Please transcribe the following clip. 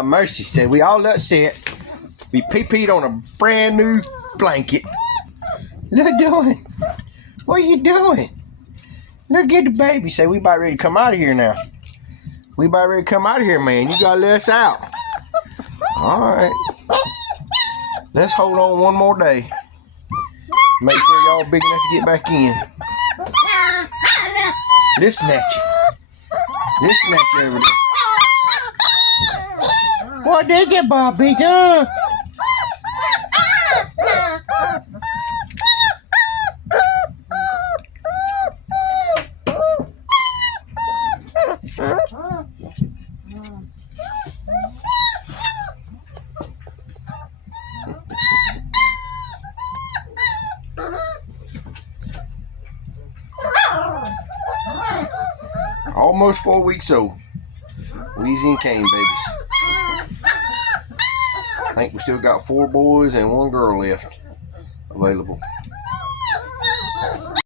Mercy said we all upset. We pee-peed on a brand new blanket. Look doing. What are you doing? Look at the baby. Say we about ready to come out of here now. We about ready to come out of here, man. You gotta let us out. Alright. Let's hold on one more day. Make sure y'all big enough to get back in. This snatch. This snatch over there. What did you, Bobby? Almost 4 weeks old. Wheezey Kane babies. I think we still got 4 boys and 1 girl left available.